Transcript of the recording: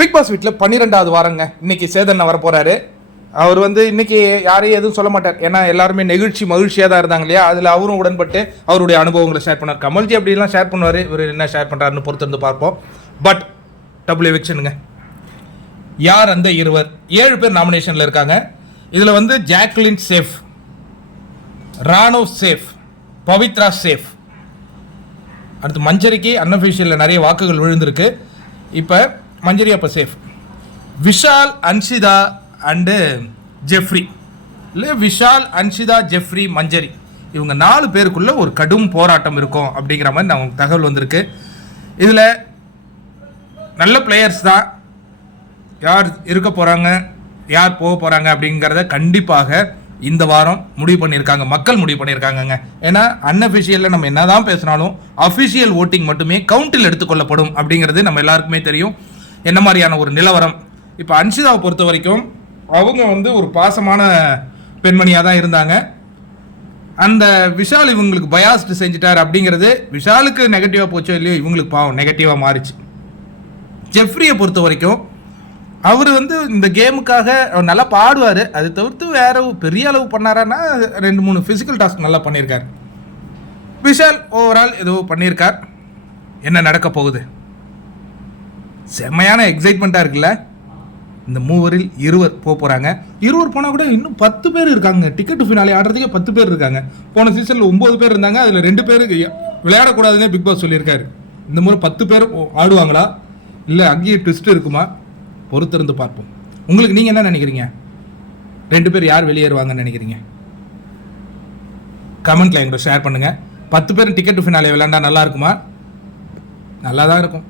Big pass வீட்டில் பன்னிரெண்டாவது வாரங்க. இன்னைக்கு சேதன் வர போறாரு அவர் வந்து இன்னைக்கு யாரையும் எதுவும் சொல்ல மாட்டார். ஏன்னா எல்லாருமே நெகிழ்ச்சி மகிழ்ச்சியாக தான் இருந்தாங்க இல்லையா? அதில் அவரும் உடன்பட்டு அவருடைய அனுபவங்களை ஷேர் பண்ணார். கமல்ஜி அப்படிலாம் ஷேர் பண்ணுவார். இவர் என்ன ஷேர் பண்ணுறாருன்னு பொறுத்திருந்து பார்ப்போம். பட் டபுள்யூ எவிக்ஷனுங்க யார் அந்த இருவர்? ஏழு பேர் நாமினேஷனில் இருக்காங்க. இதில் வந்து Jacqueline safe ராணோ safe Pavithra safe அடுத்து மஞ்சரிக்கு அன்அஃபிஷியலில் நிறைய வாக்குகள் விழுந்திருக்கு. இப்போ மஞ்சரி அப்போ safe Vishal Anshitha and Jeffrey. இல்லை விஷால் அன்ஷிதா ஜெஃப்ரி மஞ்சரி. இவங்க நாலு பேருக்குள்ள ஒரு கடும் போராட்டம் இருக்கும் அப்படிங்கிற மாதிரி நமக்கு தகவல் வந்திருக்கு. இதில் நல்ல பிளேயர்ஸ் தான். யார் இருக்க போகிறாங்க யார் போக போகிறாங்க அப்படிங்கிறத கண்டிப்பாக இந்த வாரம் முடிவு பண்ணியிருக்காங்க. மக்கள் முடிவு பண்ணியிருக்காங்கங்க. ஏன்னா அன்அஃபிஷியலில் நம்ம என்னதான் பேசினாலும் அஃபிஷியல் ஓட்டிங் மட்டுமே கவுண்டில் எடுத்துக்கொள்ளப்படும் அப்படிங்கிறது நம்ம எல்லாருக்குமே தெரியும். என்ன மாதிரியான ஒரு நிலவரம்? இப்போ அன்ஷிதாவை பொறுத்த வரைக்கும் அவங்க வந்து ஒரு பாசமான பெண்மணியாக தான் இருந்தாங்க. அந்த விஷால் இவங்களுக்கு பயாஸ்டு செஞ்சுட்டார் அப்படிங்கிறது விஷாலுக்கு நெகட்டிவாக போச்சோ இல்லையோ இவங்களுக்கு பாவம் நெகட்டிவாக மாறிச்சு. ஜெஃப்ரியை பொறுத்த வரைக்கும் அவர் வந்து இந்த கேமுக்காக அவர் நல்லா பாடுவார். அது தவிர்த்து வேற ஒரு பெரிய அளவு பண்ணாரான்னா ரெண்டு மூணு ஃபிசிக்கல் டாஸ்க் நல்லா பண்ணியிருக்கார். விஷால் ஓவரால் ஏதோ பண்ணியிருக்கார். என்ன நடக்க போகுது? செம்மையான எக்ஸைட்மெண்ட்டாக இருக்குல்ல? இந்த மூவரில் இருவர் போக போகிறாங்க இருவர் போனால் கூட இன்னும் பத்து பேர் இருக்காங்க. டிக்கெட் ஃபினாலே ஆடுறதுக்கே பத்து பேர் இருக்காங்க. போன சீசனில் ஒம்பது பேர் இருந்தாங்க. அதில் ரெண்டு பேர் விளையாடக்கூடாதுன்னு பிக் பாஸ் சொல்லியிருக்காரு. இந்த முறை பத்து பேர் ஆடுவாங்களா? இல்லை அங்கேயே ட்விஸ்ட் இருக்குமா? பொறுத்திருந்து பார்ப்போம். உங்களுக்கு நீங்கள் என்ன நினைக்கிறீங்க? ரெண்டு பேர் யார் வெளியேறுவாங்கன்னு நினைக்கிறீங்க? கமெண்ட்ல எங்களை ஷேர் பண்ணுங்கள் பத்து பேர் டிக்கெட் ஃபினாலே விளையாண்டா நல்லா இருக்குமா? நல்லா தான் இருக்கும்.